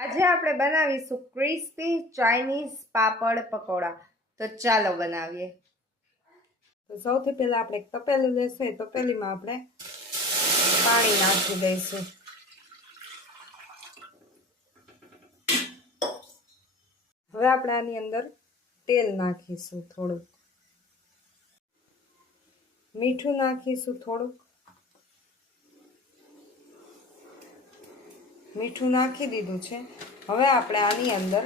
આજે આપણે બનાવીશું ક્રિસ્પી ચાઇનીઝ પાપડ પકોડા। તો ચાલો બનાવીએ। તો સૌથી પહેલા આપણે એક તપેલું લેશું। એ તપેલીમાં આપણે પાણી નાખી દઈશું। હવે આપણે આની અંદર તેલ નાખીશું, થોડુંક મીઠું નાખીશું, થોડુંક મીઠું નાખી દીધું છે। હવે આપણે આની અંદર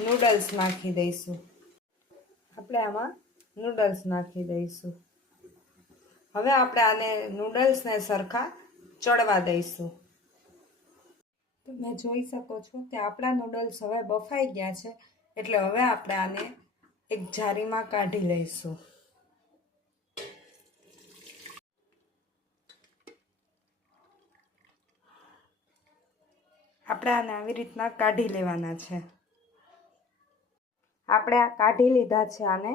નૂડલ્સ નાખી દઈશું। આપણે આમાં નૂડલ્સ નાખી દઈશું। હવે આપણે આને નૂડલ્સને સરખા ચડવા દઈશું। તમે જોઈ શકો છો કે આપણા નૂડલ્સ હવે બફાઈ ગયા છે, એટલે હવે આપણે આને એક જારીમાં કાઢી લઈશું। આપણે આને આવી રીતના કાઢી લેવાના છે। આપણે આ કાઢી લીધા છે આને।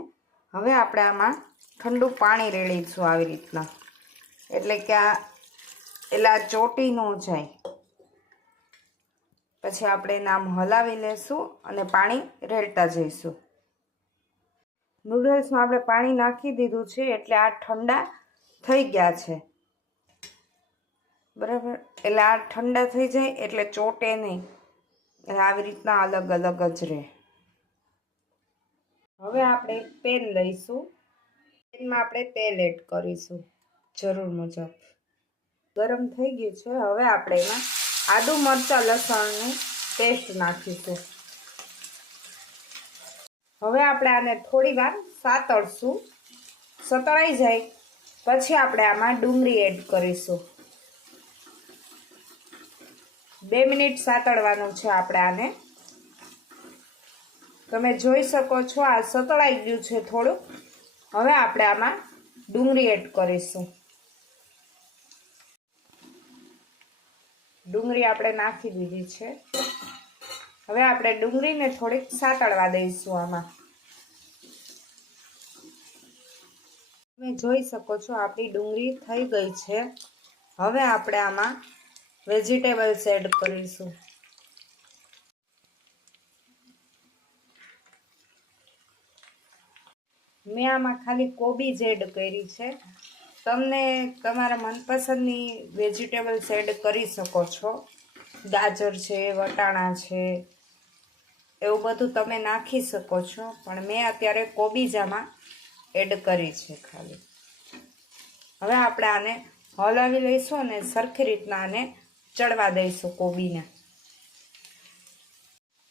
હવે આપણે આમાં ઠંડુ પાણી રેડીશું આવી રીતના, એટલે કે આ એલા ચોટી ન જાય। પછી આપણે એને આમ હલાવી લેશું અને પાણી રેડતા જઈશું। નૂડલ્સમાં આપણે પાણી નાખી દીધું છે, એટલે આ ઠંડા થઈ ગયા છે, બરાબર। એટલે આ ઠંડા થઈ જાય એટલે ચોટે નહીં, આવી રીતના અલગ અલગ જ રહે। હવે આપણે એક પેન લઈશું। પેનમાં આપણે તેલ એડ કરીશું જરૂર મુજબ। ગરમ થઈ ગયું છે। હવે આપણે એમાં આદુ મરચાં લસણની પેસ્ટ નાખીશું। હવે આપણે આને થોડી વાર સાતળશું। સતળાઈ જાય પછી આપણે આમાં ડુંગળી એડ કરીશું। 2 મિનિટ સાતળવાનું છે આપણે આને। તમે જોઈ શકો છો આ સતળાઈ ગયું છે થોડું। હવે આપણે આમાં ડુંગળી એડ કરીશું। ડુંગળી આપણે નાખી દીધી છે। હવે આપણે ડુંગળીને થોડીક સાતળવા દઈશું આમાં। તમે જોઈ શકો છો આપણી ડુંગળી થઈ ગઈ છે। હવે આપણે આમાં વેજીટેબલ્સ એડ કરીશું। મેં આમાં ખાલી કોબી જ એડ કરી છે। તમને તમારા મનપસંદની વેજીટેબલ્સ એડ કરી શકો છો। ગાજર છે, વટાણા છે, એવું બધું તમે નાખી શકો છો, પણ મેં અત્યારે કોબી જ આમાં એડ કરી છે ખાલી। હવે આપણે આને હલાવી લઈશું અને સરખી રીતના આને ચડવા દઈશું કોબીને।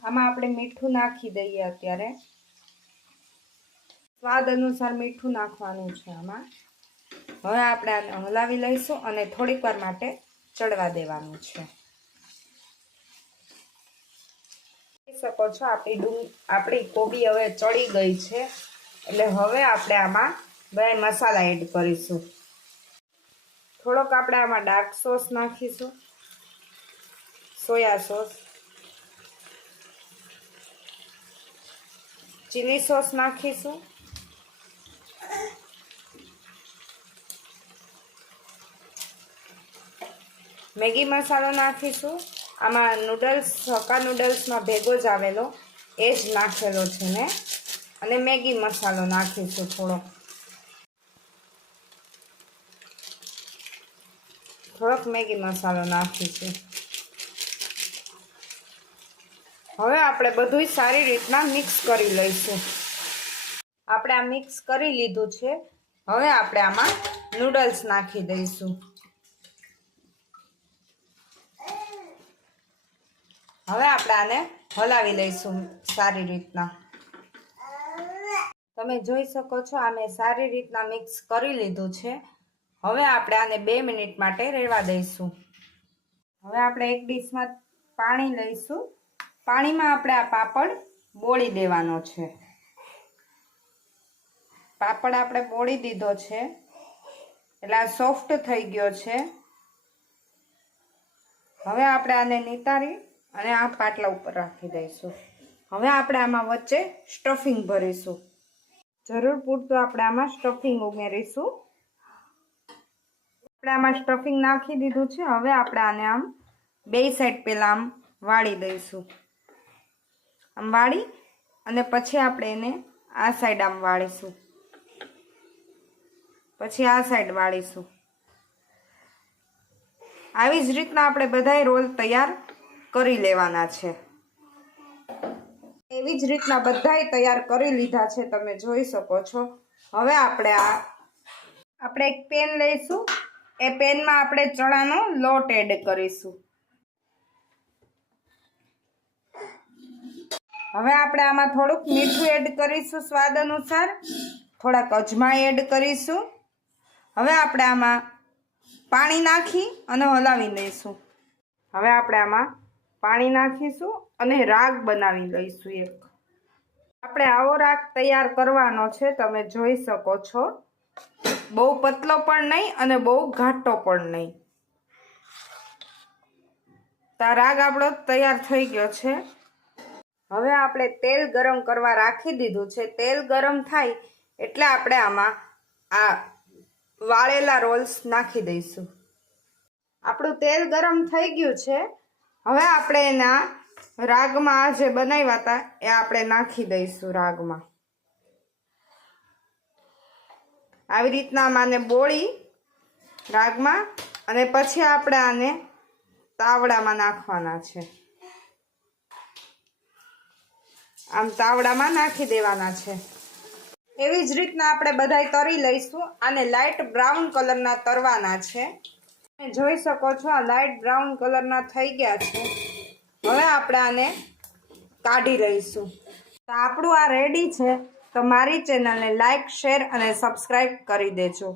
આમાં આપણે મીઠું નાખી દઈએ। અત્યારે સ્વાદ અનુસાર મીઠું નાખવાનું છે આમાં। હવે આપણે આને હલાવી લઈશું અને થોડીક વાર માટે ચડવા દેવાનું છે। જોઈ શકો છો આપણી કોબી હવે ચડી ગઈ છે, એટલે હવે આપણે આમાં બધા મસાલા એડ કરીશું। થોડોક આપણે આમાં ડાર્ક સોસ નાખીશું, સોયા સોસ, ચીલી સોસ નાખીશું, મેગી મસાલો નાખીશું। આમાં નૂડલ્સ હક્કા નૂડલ્સમાં ભેગો જ આવેલો એ જ નાખેલો છે ને। અને મેગી મસાલો નાખીશું થોડોક મેગી મસાલો નાખીશું। હવે આપણે બધું સારી રીતના મિક્સ કરી લઈશું। આપણે આ મિક્સ કરી લીધું છે। હવે આપણે આમાં નૂડલ્સ નાખી દઈશું। હવે આપણે આને હલાવી લઈશું સારી રીતના। તમે જોઈ શકો છો આ મેં સારી રીતના મિક્સ કરી લીધું છે। હવે આપણે આને 2 મિનિટ માટે રહેવા દઈશું। હવે આપણે એક ડીશમાં પાણી લઈશું। પાણીમાં આપણે આ પાપડ બોળી દેવાનો છે। પાપડ આપણે બોળી દીધો છે, એટલે આ સોફ્ટ થઈ ગયો છે। હવે આપણે આને નિતારી અને આ પાટલા ઉપર રાખી દઈશું। હવે આપણે આમાં વચ્ચે સ્ટફિંગ ભરીશું। જરૂર પૂરતું આપણે આમાં સ્ટફિંગ ઉમેરીશું। આપણે આમાં સ્ટફિંગ નાખી દીધું છે। હવે આપણે આને આમ બે સાઈડ પહેલા આમ વાળી દઈશું। આમ વાળી અને પછી આપણે એને આ સાઈડ આમ વાળીશું, પછી આ સાઈડ વાળીશું. આવી જ રીતના આપણે બધાય રોલ તૈયાર કરી લેવાના છે. એવી જ રીતના બધાય તૈયાર કરી લીધા છે, તમે જોઈ શકો છો. હવે આપણે એક પેન લઈશું. એ પેનમાં આપણે ચણાનો લોટ એડ કરીશું. હવે આપણે આમાં થોડુંક મીઠું એડ કરીશું સ્વાદ અનુસાર, થોડાક અજમા એડ કરીશું. હવે આપણે આમાં પાણી નાખી અને હલાવી લઈશું. હવે આપણે આમાં પાણી નાખીશું અને રાગ બનાવી લઈશું એક. આપણે આવો રાગ તૈયાર કરવાનો છે, તમે જોઈ શકો છો. બહુ પતલો પણ નહીં અને બહુ ઘાટો પણ નહીં. તો રાગ આપણો તૈયાર થઈ ગયો છે. હવે આપણે તેલ ગરમ કરવા રાખી દીધું છે. તેલ ગરમ થાય એટલે આપણે આમાં આ વાળેલા રોલ્સ નાખી દઈશું. આપણું તેલ ગરમ થઈ ગયું છે. હવે આપણે એના રાગમાં જે બનાવ્યા હતા એ આપણે નાખી દઈશું રાગમાં. આવી રીતના આને બોળી રાગમાં અને પછી આપણે આને તાવડામાં નાખવાના છે. આમ તાવડામાં નાખી દેવાના છે. એવી જ રીતના આપણે બધાય તરી લઈશું. આને લાઇટ બ્રાઉન કલરના તરવાના છે. તમે જોઈ શકો છો આ લાઇટ બ્રાઉન કલરના થઈ ગયા છે. હવે આપણે આને કાઢી લઈશું. તો આપણું આ રેડી છે. તો મારી ચેનલને લાઇક, શેર અને સબસ્ક્રાઈબ કરી દેજો.